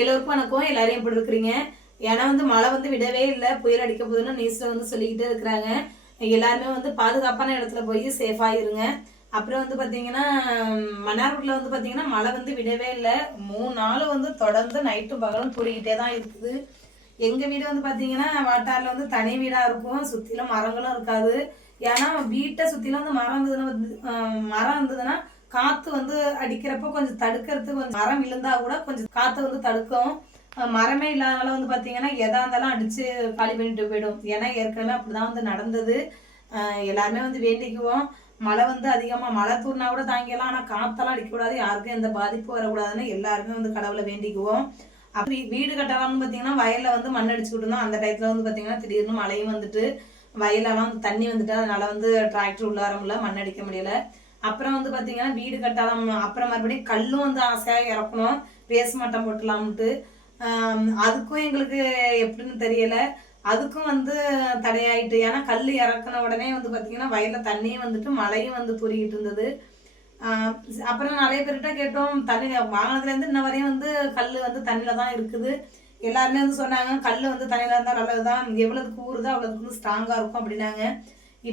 எல்லோருக்கும் வணக்கம். எல்லாரையும் எப்படி இருக்கிறீங்க? ஏன்னா வந்து மழை வந்து விடவே இல்லை. புயல் அடிக்க போதுன்னு நியூஸில் வந்து சொல்லிக்கிட்டே இருக்கிறாங்க. எல்லாருமே வந்து பாதுகாப்பான இடத்துல போய் சேஃபாக இருங்க. அப்புறம் வந்து பார்த்தீங்கன்னா மன்னார்குடியில் வந்து பார்த்தீங்கன்னா மழை வந்து விடவே இல்லை. மூணு நாள் வந்து தொடர்ந்து நைட்டும் பகலும் தூரிக்கிட்டே தான் இருக்குது. எங்கள் வீடு வந்து பார்த்தீங்கன்னா வாட்டாரில் வந்து தனி வீடாக இருக்கும். சுற்றிலும் மரங்களும் இருக்காது. ஏன்னா வீட்டை சுற்றிலும் வந்து மரம் இருந்ததுன்னா மரம் இருந்ததுன்னா காற்று வந்து அடிக்கிறப்ப கொஞ்சம் தடுக்கிறதுக்கு கொஞ்சம் மரம் விழுந்தா கூட கொஞ்சம் காற்று வந்து தடுக்கும். மரமே இல்லாதனால வந்து பார்த்தீங்கன்னா எதா இருந்தாலும் அடித்து காலி பண்ணிட்டு போயிடும். ஏன்னா ஏற்கனவே அப்படிதான் வந்து நடந்தது. எல்லாருமே வந்து வேண்டிக்குவோம். மழை வந்து அதிகமாக மழை தூர்னா கூட தாங்கிடலாம். ஆனால் காற்றெல்லாம் அடிக்கக்கூடாது. யாருக்கும் எந்த பாதிப்பும் வரக்கூடாதுன்னு எல்லாருமே வந்து கடவுளை வேண்டிக்குவோம். அப்படி வீடு கட்டலாம்னு பார்த்தீங்கன்னா வயலில் வந்து மண் அடிச்சுக்கிட்டு இருந்தோம் அந்த டயத்தில் வந்து பார்த்தீங்கன்னா திடீர்னு மழையும் வந்துட்டு வயலெல்லாம் வந்து தண்ணி வந்துட்டு அதனால் வந்து டிராக்டர் உள்ளார முடியல மண் அடிக்க முடியல. அப்புறம் வந்து பார்த்தீங்கன்னா வீடு கட்டலாம் அப்புறம் மறுபடியும் கல்லும் வந்து ஆசையாக இறக்கணும். பேஸ் மட்டம் போட்டலாம்ட்டு அதுக்கும் எங்களுக்கு எப்படின்னு தெரியலை. அதுக்கும் வந்து தடையாயிட்டு ஏன்னா கல் இறக்குன உடனே வந்து பார்த்தீங்கன்னா வயலில் தண்ணியும் வந்துட்டு மழையும் வந்து தூரிக்கிட்டு இருந்தது. அப்புறம் நிறைய பேர்கிட்ட கேட்டோம் தண்ணி வாங்கினதுல இன்ன வரையும் வந்து கல் வந்து தண்ணியில் தான் இருக்குது. எல்லாருமே வந்து சொன்னாங்க கல் வந்து தண்ணியில இருந்தா நல்லதுதான். எவ்வளவுக்கு கூறுதோ அவ்வளவுக்கு வந்து ஸ்ட்ராங்காக இருக்கும் அப்படின்னாங்க.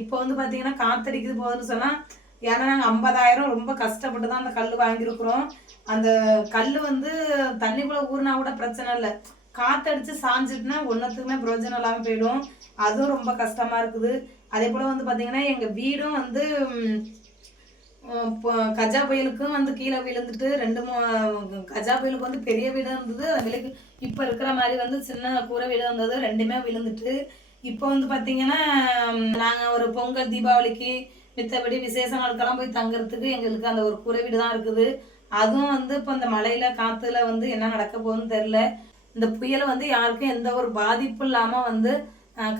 இப்போ வந்து பார்த்தீங்கன்னா காத்தடிக்குது போகுதுன்னு சொன்னால் ஏன்னா நாங்கள் ஐம்பதாயிரம் ரொம்ப கஷ்டப்பட்டு தான் அந்த கல் வாங்கியிருக்கிறோம். அந்த கல் வந்து தண்ணிக்குள்ளே ஊறினா கூட பிரச்சனை இல்லை. காத்தடிச்சு சாஞ்சிட்டுனா ஒன்றத்துக்குமே பிரயோஜனம் இல்லாமல் போயிடும். அதுவும் ரொம்ப கஷ்டமாக இருக்குது. அதே போல் வந்து பார்த்திங்கன்னா எங்கள் வீடும் வந்து இப்போ கஜா புயலுக்கும் வந்து கீழே விழுந்துட்டு ரெண்டு மூ கஜா புயலுக்கு வந்து பெரிய வீடு இருந்தது. அது விலைக்கு இப்போ இருக்கிற மாதிரி வந்து சின்ன கூரை வீடு இருந்தது. ரெண்டுமே விழுந்துட்டு. இப்போ வந்து பார்த்திங்கன்னா நாங்கள் ஒரு பொங்கல் தீபாவளிக்கு மித்தபடி விசேஷ நாட்கெல்லாம் போய் தங்குறதுக்கு எங்களுக்கு அந்த ஒரு குறைவீடு தான் இருக்குது. அதுவும் வந்து இப்போ இந்த மழையில காத்துல வந்து என்ன நடக்க போகுதுன்னு தெரில இந்த புயல் வந்து யாருக்கும் எந்த ஒரு பாதிப்பும் இல்லாமல் வந்து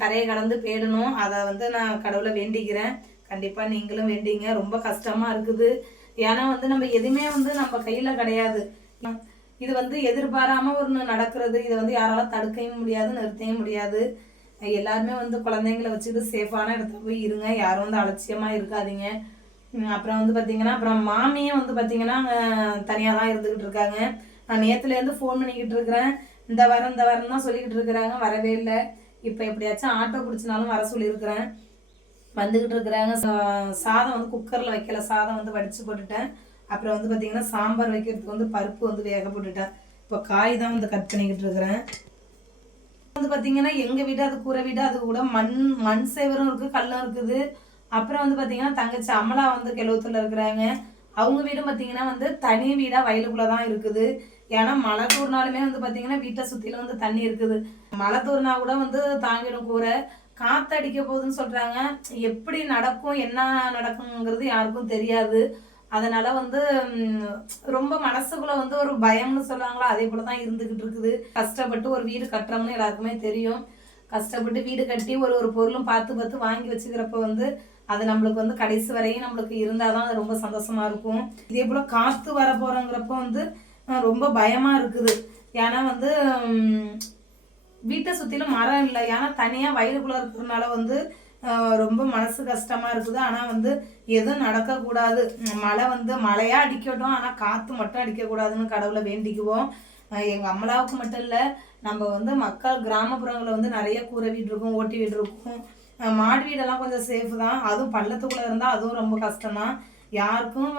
கரையை கடந்து போயிடணும். அதை வந்து நான் கடவுளை வேண்டிக்கிறேன். கண்டிப்பாக நீங்களும் வேண்டிங்க. ரொம்ப கஷ்டமா இருக்குது. ஏன்னா வந்து நம்ம எதுவுமே வந்து நம்ம கையில் கிடையாது. இது வந்து எதிர்பாராமல் ஒன்று நடக்கிறது. இதை வந்து யாரால தடுக்கவும் முடியாது நிறுத்தவும் முடியாது. எல்லாருமே வந்து குழந்தைங்கள வச்சுக்கிட்டு சேஃபான இடத்துல போய் இருங்க. யாரும் வந்து அலட்சியமா இருக்காதீங்க. அப்புறம் வந்து பார்த்தீங்கன்னா அப்புறம் மாமியும் வந்து பாத்தீங்கன்னா தனியாக தான் இருந்துக்கிட்டு இருக்காங்க. நான் நேற்றுலேருந்து ஃபோன் பண்ணிக்கிட்டு இருக்கிறேன். இந்த வாரம் இந்த வாரம் தான் சொல்லிக்கிட்டு இருக்கிறாங்க. வரவே இல்லை. இப்போ எப்படியாச்சும் ஆட்டோ பிடிச்சினாலும் வர சொல்லியிருக்கிறேன். வந்துக்கிட்டு இருக்கிறாங்க. சா- சாதம் வந்து குக்கரில் வைக்கல. சாதம் வந்து வடித்து போட்டுட்டேன். அப்புறம் வந்து பார்த்தீங்கன்னா சாம்பார் வைக்கிறதுக்கு வந்து பருப்பு வந்து வேக போட்டுட்டேன். இப்போ காய் தான் வந்து கட் பண்ணிக்கிட்டு இருக்கிறேன். வந்து பார்த்தீங்கன்னா எங்கள் வீடு அது கூரை வீடு அது கூட மண் மண் சேவரும் இருக்குது கல்லும் இருக்குது. அப்புறம் வந்து பார்த்தீங்கன்னா தங்கச்சி அமலா வந்து கெலவத்தில் இருக்கிறாங்க. அவங்க வீடு பார்த்தீங்கன்னா வந்து தனி வீடாக வயலுக்குள்ளே தான் இருக்குது. ஏன்னா மழை தூர்னாலுமே வந்து பார்த்தீங்கன்னா வீட்டை சுற்றிலும் வந்து தண்ணி இருக்குது. மழை தூர்னா கூட வந்து தாங்கிடும் கூரை. காத்தடிக்க போகுதுன்னு சொல்கிறாங்க எப்படி நடக்கும் என்ன நடக்குங்கிறது யாருக்கும் தெரியாது. அதனால வந்து ரொம்ப மனசுக்குள்ள வந்து ஒரு பயம்னு சொல்லுவாங்களா அதே போல தான் இருந்துகிட்டு இருக்குது. கஷ்டப்பட்டு ஒரு வீடு கட்டுறோம்னு எல்லாருக்குமே தெரியும். கஷ்டப்பட்டு வீடு கட்டி ஒரு ஒரு பொருளும் பார்த்து பார்த்து வாங்கி வச்சுக்கிறப்ப வந்து அது நம்மளுக்கு வந்து கடைசி வரையும் நம்மளுக்கு இருந்தாதான் அது ரொம்ப சந்தோஷமா இருக்கும். இதே போல காத்து வர போறோங்கிறப்ப வந்து ரொம்ப பயமா இருக்குது. ஏன்னா வந்து வீட்டை சுத்திலும் மரம் இல்லை. ஏன்னா தனியா வயலுக்குள்ள இருக்கிறதுனால வந்து ரொம்ப மனசு கஷ்டமாக இருக்குது. ஆனால் வந்து எதுவும் நடக்கக்கூடாது. மழை வந்து மழையாக அடிக்கட்டும். ஆனால் காற்று மட்டும் அடிக்கக்கூடாதுன்னு கடவுளை வேண்டிக்குவோம். எங்கள் அம்மலாவுக்கு மட்டும் இல்லை நம்ம வந்து மக்கள் கிராமப்புறங்களில் வந்து நிறைய கூரை வீடு இருக்கும் ஓட்டி வீடு இருக்கும். மாடு வீடெல்லாம் கொஞ்சம் சேஃப் தான். அதுவும் பள்ளத்துக்குள்ளே இருந்தால் அதுவும் ரொம்ப கஷ்டம்தான். யாருக்கும்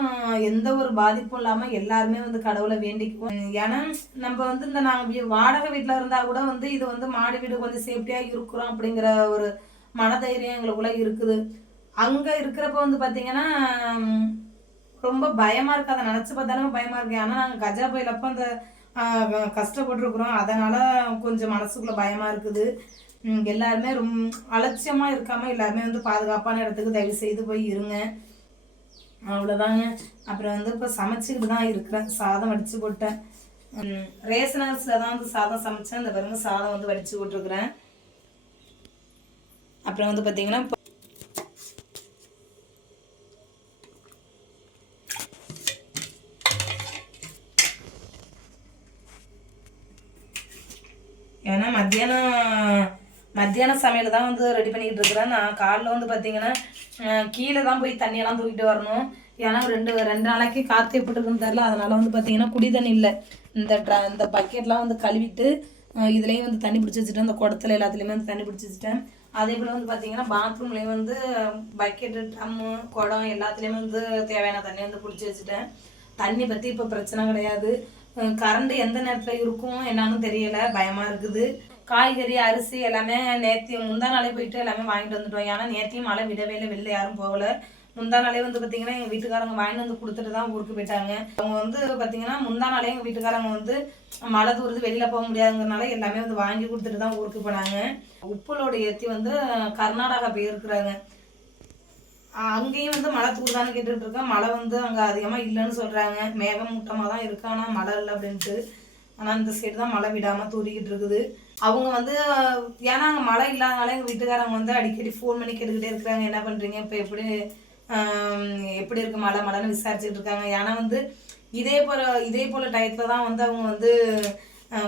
எந்த ஒரு பாதிப்பும் இல்லாமல் எல்லாருமே வந்து கடவுளை வேண்டிக்குவோம். ஏன்னா நம்ம வந்து இந்த நாங்கள் வாடகை வீட்டில் இருந்தால் கூட வந்து இது வந்து மாடி வீடு கொஞ்சம் சேஃப்டியாக இருக்கிறோம் அப்படிங்கிற ஒரு மனதைரியம் எங்களுக்குள்ளே இருக்குது. அங்கே இருக்கிறப்ப வந்து பார்த்தீங்கன்னா ரொம்ப பயமாக இருக்குது அதை நினச்சி பார்த்தாலும் பயமாக இருக்குது ஆனால் நாங்கள் கஜா புயலப்ப அந்த கஷ்டப்பட்டுருக்குறோம். அதனால் கொஞ்சம் மனசுக்குள்ளே பயமாக இருக்குது. எல்லாருமே ரொம்ப அலட்சியமாக இருக்காமல் எல்லாருமே வந்து பாதுகாப்பான இடத்துக்கு தயவு செய்து போய் இருங்க. அவ்வளோதாங்க அப்புறம் வந்து இப்போ சமைச்சிக்கிட்டு தான் இருக்கிறேன். சாதம் வடித்து போட்டேன். ரேஷன் அரிசியில் தான் வந்து சாதம் சமைச்சேன். இந்த பாருங்க சாதம் வந்து வடித்து போட்டிருக்கிறேன். அப்புறம் வந்து பார்த்தீங்கன்னா ஏன்னா மத்தியானம் மத்தியான சமையல் தான் வந்து ரெடி பண்ணிக்கிட்டு இருக்கிறேன். நான் காலைல வந்து பார்த்தீங்கன்னா கீழே தான் போய் தண்ணியெல்லாம் தூக்கிட்டு வரணும். ஏன்னா ரெண்டு ரெண்டு நாளைக்கு காற்று எப்படி தெரில அதனால வந்து பார்த்தீங்கன்னா குடி தண்ணி இல்லை. இந்த ட்ரா இந்த பக்கெட்லாம் வந்து கழுவிட்டு இதுலேயும் வந்து தண்ணி பிடிச்சி வச்சுட்டேன் இந்த குடத்துல எல்லாத்துலேயுமே வந்து தண்ணி பிடிச்சி வச்சுட்டேன். அதே போல் வந்து பார்த்தீங்கன்னா பாத்ரூம்லேயும் வந்து பக்கெட்டு ட்ரம்மு குடம் எல்லாத்துலேயுமே வந்து தேவையான தண்ணி வந்து பிடிச்சி வச்சுட்டேன். தண்ணி பற்றி இப்போ பிரச்சனை கிடையாது. கரண்ட் எந்த நேரத்தில் இருக்கும் என்னன்னு தெரியலை. பயமாக இருக்குது. காய்கறி அரிசி எல்லாமே நேற்று முந்தா நாளே போயிட்டு எல்லாமே வாங்கிட்டு வந்துட்டோம். ஏன்னா நேத்தியும் மழை விடவே இல்லை. வெளில யாரும் போகல. முந்தா நாளே வந்து பார்த்தீங்கன்னா எங்கள் வீட்டுக்காரங்க வாங்கிட்டு வந்து கொடுத்துட்டு தான் ஊருக்கு போயிட்டாங்க. அவங்க வந்து பார்த்தீங்கன்னா முந்தா நாளே எங்கள் வீட்டுக்காரங்க வந்து மழை தூரத்து வெளியில் போக முடியாதுங்கிறனால எல்லாமே வந்து வாங்கி கொடுத்துட்டு தான் ஊருக்கு போனாங்க. உப்புலோட ஏற்றி வந்து கர்நாடகா போயிருக்கிறாங்க. அங்கேயும் வந்து மழை தூர்தான்னு கேட்டுட்டு இருக்கேன். மழை வந்து அங்கே அதிகமாக இல்லைன்னு சொல்கிறாங்க மேகமூட்டமாக தான் இருக்கு ஆனால் மழை இல்லை அப்படின்ட்டு. ஆனால் இந்த சைடு தான் மழை விடாமல் தூரிக்கிட்டு இருக்குது. அவங்க வந்து ஏன்னா அங்கே மழை இல்லாதனால எங்கள் வீட்டுக்காரங்க வந்து அடிக்கடி ஃபோன் பண்ணி கேட்டுக்கிட்டே இருக்கிறாங்க. என்ன பண்ணுறீங்க இப்போ எப்படி எப்படி இருக்கு மழை? மழைன்னு விசாரிச்சுட்டு இருக்காங்க. ஏன்னா வந்து இதே போல் இதே போல் டயத்தில் தான் வந்து அவங்க வந்து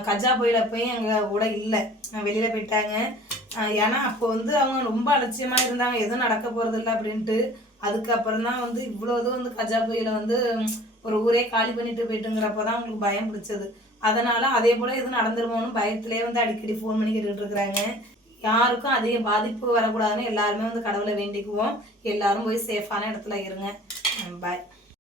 கஜா புயல போய் எங்கள் கூட இல்லை. வெளியில் போயிட்டாங்க. ஏன்னா அப்போ வந்து அவங்க ரொம்ப அலட்சியமாக இருந்தாங்க. எதுவும் நடக்க போகிறது இல்லை அப்படின்ட்டு. அதுக்கப்புறம் தான் வந்து இவ்வளோ இது வந்து கஜா புயலை வந்து ஒரு ஊரே காலி பண்ணிட்டு போயிட்டுங்கிறப்ப தான் அவங்களுக்கு பயம் பிடிச்சது. அதனால அதே போல் எதுவும் நடந்துருமோன்னு பயத்திலே வந்து அடிக்கடி ஃபோன் பண்ணி கேட்டுட்டு இருக்கிறாங்க. யாருக்கும் அதிக பாதிப்பு வரக்கூடாதுன்னு எல்லாருமே வந்து கடவுளை வேண்டிக்குவோம். எல்லாரும் போய் சேஃபான இடத்துல இருங்க. பாய்